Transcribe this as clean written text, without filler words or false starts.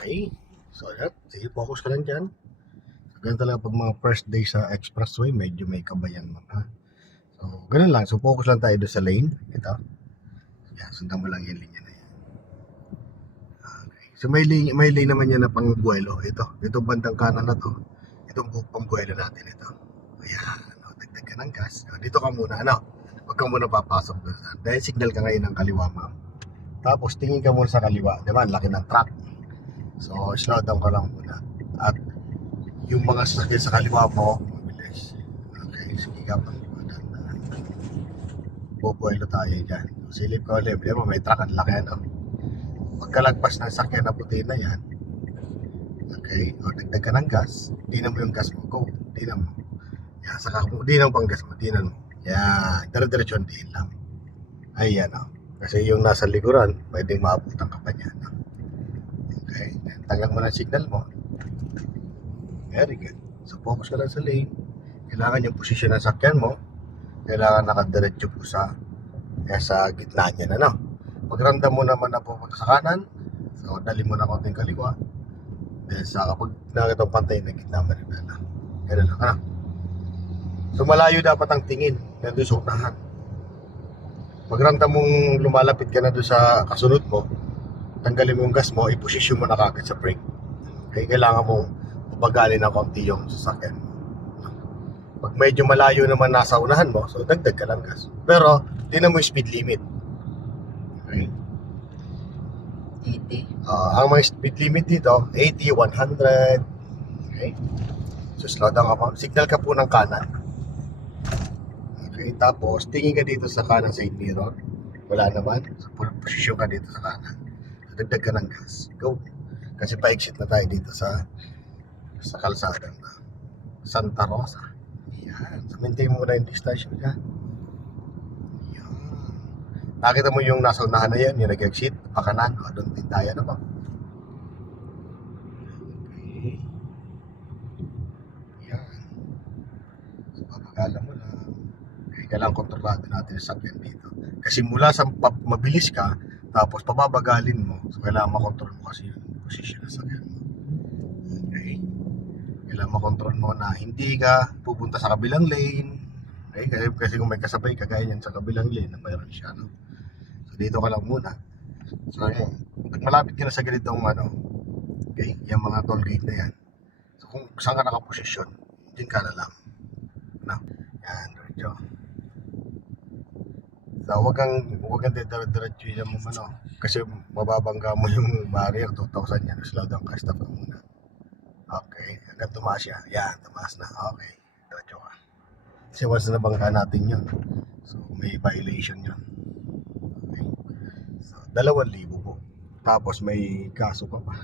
Okay. So, yan. Sige, focus ka lang dyan. So, ganun talaga pag mga first day sa expressway, medyo may kabayan mo, ha? So, ganun lang. So, focus lang tayo doon sa lane. Ito. Yan, sundan mo lang yung linya na yan. Okay. So, may lane naman yan na pangbuelo. Itong bandang kanan na to. Itong pangbuelo natin ito. Ayan. O, dagdag ka ng gas. O, dito ka muna, ano? Huwag ka muna papasok doon. Dahil signal ka ngayon ng kaliwa, ma'am. Tapos, tingin ka muna sa kaliwa. Diba? Laki ng truck. So, slow down ka lang muna. At yung mga sasakyan sa kaliwa mo, mabilis. Okay, sige ka pang liwanan. Bubuelo tayo dyan. Silip ka ulit. Diba, may truck at laki, ano? Pagkalagpas ng sakyan na puti na yan, okay, o dagdag ka ng gas, dinan mo yung gas mo. Go, dinan mo. Yan, saka mo, dinan mo pang gas mo, dinan mo. Yan, dire-diretso ang diin lang. Ayan, o. Kasi yung nasa likuran, pwedeng maabutan ka pa niyan. Okay, tanggal mo na signal mo. Very good. So, focus ka lang sa lane. Kailangan yung posisyon ng sakyan mo. Kailangan nakadiretso po sa gitna niya, ano? Pagramdam mo naman na pupunta sa kanan, so, dali mo na konting kaliwa. Then, sa kapag nakita ang pantay na gitna, maribela. Ganun lang, ano? So, malayo dapat ang tingin. Nandun sa unahan. Pagramdam mong lumalapit ka na doon sa kasunod mo, tanggalin mo yung gas mo, iposisyon mo na kagad sa brake. Okay, kailangan mo pagalin ng konti yung sasakyan mo. Pag medyo malayo naman nasa unahan mo, so dagdag ka lang gas. Pero, tingnan mo yung speed limit. Okay? 80. Ang mga speed limit dito, 80, 100. Okay? So, slow down ka pa. Signal ka po ng kanan. Okay, tapos, tingin ka dito sa kanan side mirror. Wala naman. So, posisyon ka dito sa kanan. So, dagdag ka ng gas. Go. Kasi pa-exit na tayo dito sa kalsada na Santa Rosa. Yan. So, maintain mo na yung distansya dyan. Yan. Nakita mo yung nasa unahan na yan, yung nag-exit, pakanan. O, doon din tayo na ba? Okay. Yan. So, papagalan mo lang. Okay, kailangan kontrolado natin yung sakyan dito. Kasi mula sa mabilis ka, tapos pababagalin mo, so kailangan makontrol mo kasi yung posisyon ng sakyan mo. Okay. Kailangan makontrol mo na hindi ka pupunta sa kabilang lane. Okay? Kasi kung may kasabay ka, gaya yan sa kabilang lane na mayroon siya, no? So, dito ka lang muna. So, pag malapit ka na sa ganitong, okay, yung mga toll gate na yan. So, kung saan ka nakaposisyon, dyan ka na lang. No? Yan, diretso. So, huwag kang diretso yan mo, kasi mababangga mo yung barrier, 2,000 yan. Slow down ka, stop ka muna. Okay, hanggang tumaas siya. Yan, tumaas na. Okay, diretso ka. Kasi once na nabangga natin yun, so may violation yun. Okay. So, 2,000 po. Tapos may kaso pa pa.